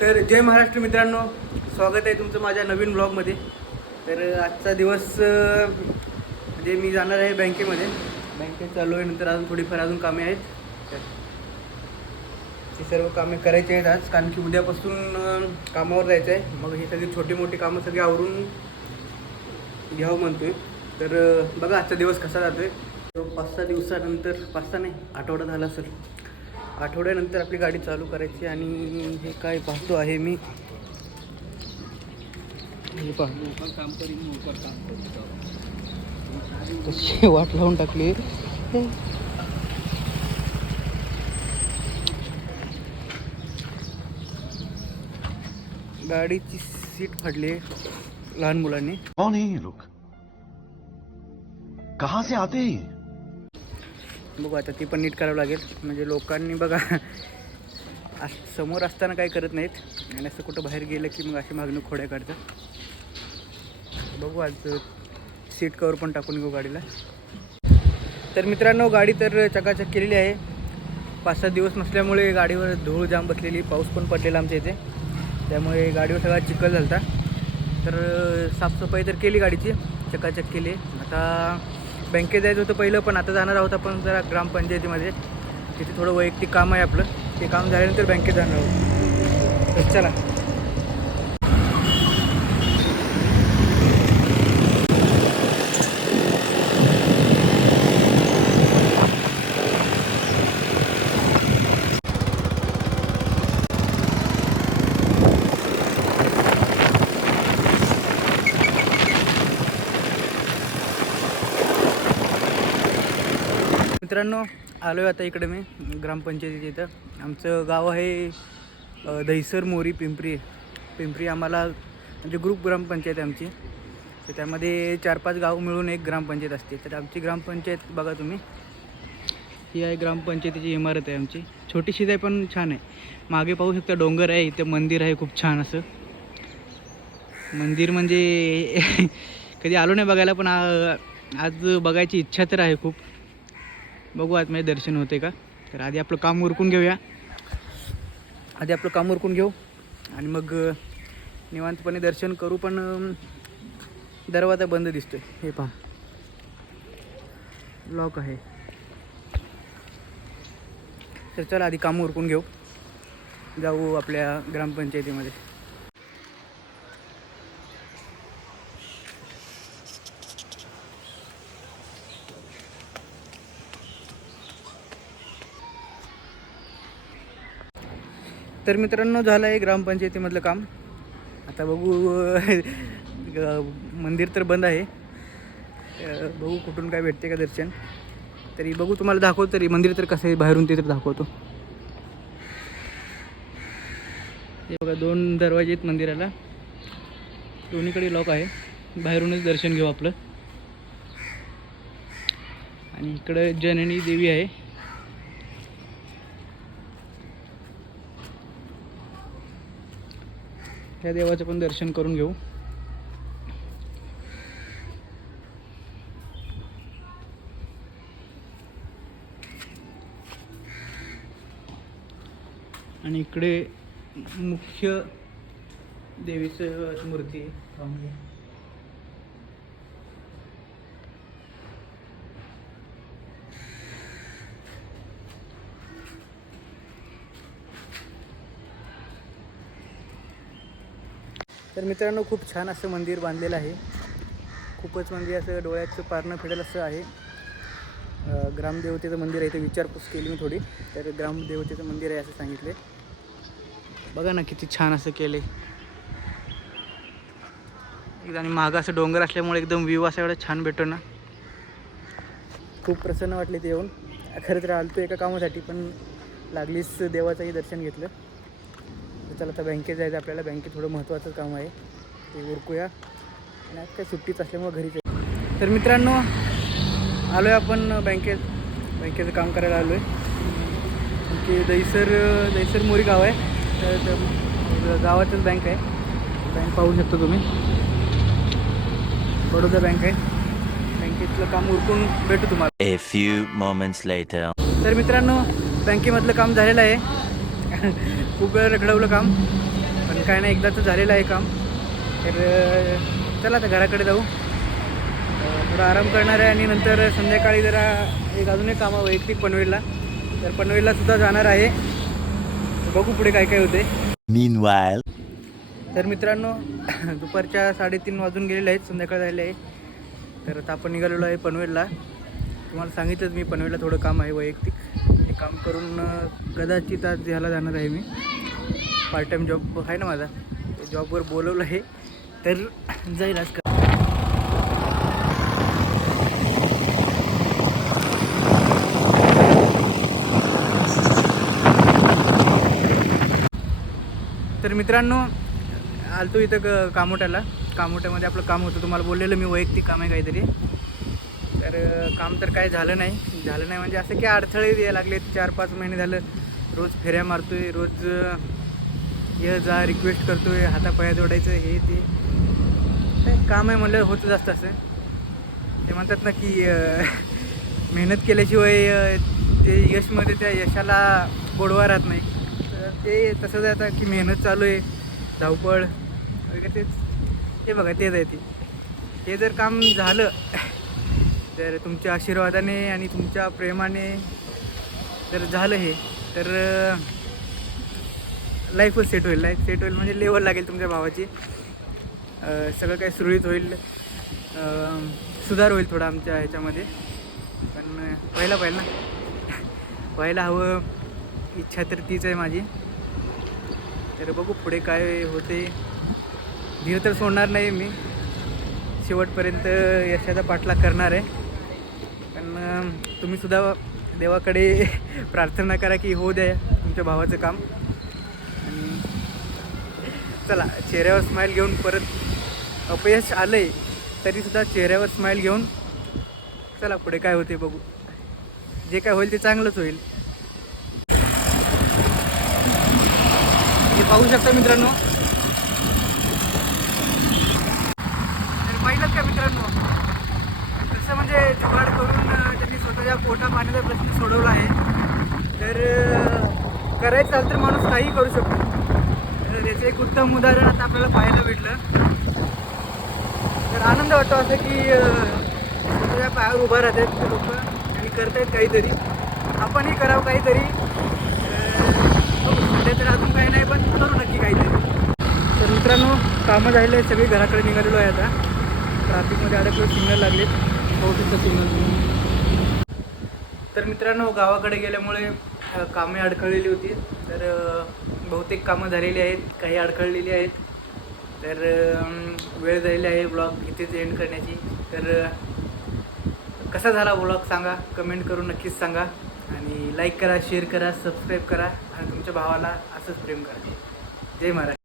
तर जय महाराष्ट्र मित्रांनो, स्वागत आहे तुमचं माझ्या नवीन ब्लॉगमध्ये. तर आजचा दिवस म्हणजे मी जाणार आहे बँकेमध्ये. बँकेत चालू आहे, नंतर थोडीफार अजून कामे आहेत. तर ती सर्व कामे करायची आहेत आज, कारण की उद्यापासून कामावर जायचं आहे. मग ही सगळी छोटी मोठी कामं सगळी आवरून घ्यावं म्हणतोय. तर बघा आजचा दिवस कसा जातो आहे. 5-6 दिवसानंतर, 5-6 नाही, आठवडा झाला असेल. आठवड्यानंतर आपली गाडी चालू करायची. आणि हे काय पाहतो आहे मी, हे पहा कशी वाट लावून टाकली. गाडीची सीट फाडली लहान मुलांनी. कौन है ये लोग? कहाँ से आते हैं? बघू आता ती पण नीट करावं लागेल. म्हणजे लोकांनी बघा समोर असताना काही करत नाहीत, आणि असं कुठं बाहेर गेलं की मग असे मागणं खोड्या काढतात. बघू आज सीट कवर पण टाकून घेऊ गाडीला. तर मित्रांनो, गाडी तर चकाचक केलेली आहे. 5-6 दिवस नसल्यामुळे गाडीवर धूळ जाम बसलेली, पाऊस पण पडलेला आमच्या इथे, त्यामुळे गाडीवर सगळा चिखल झाला. तर साफसफाई तर केली, गाडीची चकाचक केली. आता बँकेत जायचं होतं पहिलं, पण आता जाणार आहोत आपण जरा ग्रामपंचायतीमध्ये. तिथे थोडं वैयक्तिक काम आहे आपलं, ते काम झाल्यानंतर बँकेत जाणार आहोत. तर चला. मित्रांनो, आलो आहे आता इकडे मी ग्रामपंचायतीच्या इथं. आमचं गाव आहे दहिसर मोरी पिंपरी. आम्हाला म्हणजे ग्रुप ग्रामपंचायत आहे आमची. तर त्यामध्ये 4-5 गाव मिळून एक ग्रामपंचायत असते. तर आमची ग्रामपंचायत बघा तुम्ही, ही आहे ग्रामपंचायतीची इमारत आहे आमची. छोटीशीच आहे पण छान आहे. मागे पाहू शकता डोंगर आहे, इथं मंदिर आहे खूप छान असं मंदिर. म्हणजे कधी आलो नाही बघायला, पण आज बघायची इच्छा तर आहे खूप. बघू आज माझे दर्शन होते का. तर आधी आपलं काम उरकून घेऊया. आणि मग निवांतपणे दर्शन करू. पण दरवाजा बंद दिसतोय, हे पहा, लॉक आहे. तर चला आधी काम उरकून घेऊ, जाऊ आपल्या ग्रामपंचायतीमध्ये. तर मित्रांनो, झालं आहे ग्रामपंचायतीमधलं काम. आता बघू मंदिर तर बंद आहे, बघू कुठून काय भेटते का दर्शन. तरी बघू, तुम्हाला दाखवतो. तरी मंदिर तर कसं आहे बाहेरून ते तर दाखवतो. हे बघा 2 दरवाजे आहेत मंदिराला, दोन्हीकडे लॉक आहे. बाहेरूनच दर्शन घेऊ आपलं. आणि इकडं जननी देवी आहे. त्या देवाचं पण दर्शन करून घेऊ. आणि इकडे मुख्य देवीचं मूर्ती आहे. तर मित्रांनो, खूप छान असं मंदिर बांधलेलं आहे. खूपच म्हणजे असं डोळ्याचं पारणं फिरेल असं आहे. ग्रामदेवतेचं मंदिर आहे. इथे विचारपूस केली मी थोडी, तर ग्रामदेवतेचं मंदिर आहे असं सांगितले. बघा ना किती छान असं केले. आणि मागं असं डोंगर असल्यामुळे एकदम व्ह्यू असा एवढा छान भेटतो ना. खूप प्रसन्न वाटले ते येऊन. खरं तर आलतो एका कामासाठी, पण लागलीच देवाचंही दर्शन घेतलं. तर चला आता बँकेत जायचं आपल्याला. बँकेत थोडं महत्त्वाचं काम आहे, ते उरकूया. आणि आज काय सुट्टीच असल्यामुळं घरीच आहे. तर मित्रांनो, आलो आहे आपण बँकेचं काम करायला आलो आहे. की दहिसर मोरी गाव आहे. तर गावातच बँक आहे. बँक पाहू शकता तुम्ही, बडोदा बँक आहे. बँकेतलं काम उरकून भेटू तुम्हाला. A few moments later. तर मित्रांनो, बँकेमधलं काम झालेलं आहे. खूप वेळ रखडवलं काम. पण काय नाही, एकदाचं झालेलं आहे काम. तर चला आता घराकडे जाऊ, थोडा आराम करणार आहे आणि नंतर संध्याकाळी जरा अजून एक कामं वैयक्तिक पनवेलला, तर पनवेलला सुद्धा जाणार आहे. बघू पुढे काय काय होते. Meanwhile, तर मित्रांनो दुपारच्या 3:30 वाजून गेलेले आहेत, संध्याकाळ झाले आहे. तर आता आपण निघालेलो आहे पनवेलला. तुम्हाला सांगितलंच मी, पनवेलला थोडं काम आहे वैयक्तिक. ते काम करून कदाचित आज ह्याला जाणार आहे मी. पार्ट टाईम जॉब आहे ना माझा, ते जॉबवर बोलवलं आहे, तर जाईल आज. तर मित्रांनो आलतो इथं कामोट्यामध्ये आपलं काम होतं. तुम्हाला बोललेलं मी वैयक्तिक काम आहे काहीतरी. तर काम तर काय झालं नाही म्हणजे असं की अडथळे यायला लागले. 4-5 महिने झालं रोज फेऱ्या मारतोय, रोज ये जा रिक्वेस्ट करतोय, हातापाया जोडायचं हे ते. काम आहे म्हणलं होतच असतं असं. ते म्हणतात ना की मेहनत केल्याशिवाय ते यशमध्ये त्या यशाला गोडवा राहत नाही. तर ते तसंच आहे आता की मेहनत चालू आहे, धावपळ वगैरे तेच. ते बघा तेच आहे ती. हे जर काम झालं, जर तुमच्या आशीर्वादाने आणि तुमच्या प्रेमाने जर झालं हे, तर लाईफच सेट होईल. लाईफ सेट होईल म्हणजे लेवल लागेल तुमच्या भावाची. सगळं काही सुरळीत होईल, सुधार होईल थोडा आमच्या ह्याच्यामध्ये. पण व्हायला हवं, इच्छा तर तीच आहे माझी. तर बघू पुढे काय होते. धीर तर सोडणार नाही मी, शेवटपर्यंत यशाचा पाठलाग करणार आहे. पण तुम्ही सुद्धा देवाकडे प्रार्थना करा की होऊ द्या तुमच्या भावाचं काम. आणि चला चेहऱ्यावर स्माईल घेऊन, परत अपयश आलं आहे तरीसुद्धा चेहऱ्यावर स्माईल घेऊन चला पुढे काय होते बघू. जे काय होईल ते चांगलंच होईल. हे पाहू शकता मित्रांनो. तर पाहिलं का मित्रांनो, कसं म्हणजे जुगाड करून त्यांनी स्वतःच्या पोटा पाण्याचा प्रश्न सोडवला आहे. तर करायचं झालं तर माणूस काही करू शकतो. तर याचं एक उत्तम उदाहरण आता आपल्याला पाहायला भेटलं. तर आनंद वाटतो असं की स्वतःच्या पायावर उभं राहतात ते लोक आणि करतायत काहीतरी. आपणही करावं काहीतरी. तर अजून काही नाही, पण करू नक्की काहीतरी. तर मित्रांनो कामं झालेले आहेत, सगळी घराकडे निघालेलो आहे. आता ट्रॅफिकमध्ये अडकलो, सिग्नल लागले, बहुतेक सिग्नल. तर मित्रांनो गावाकडे गेल्यामुळे कामे अडखळलेली होती. तर बहुतेक कामं झालेली आहेत, काही अडखळलेली आहेत. तर वेळ झालेली आहे ब्लॉग इथेच एंड करण्याची. तर कसा झाला ब्लॉग सांगा, कमेंट करून नक्कीच सांगा. आणि लाईक करा, शेअर करा, सबस्क्राईब करा आणि तुमच्या भावाला असंच प्रेम करा. जय महाराज.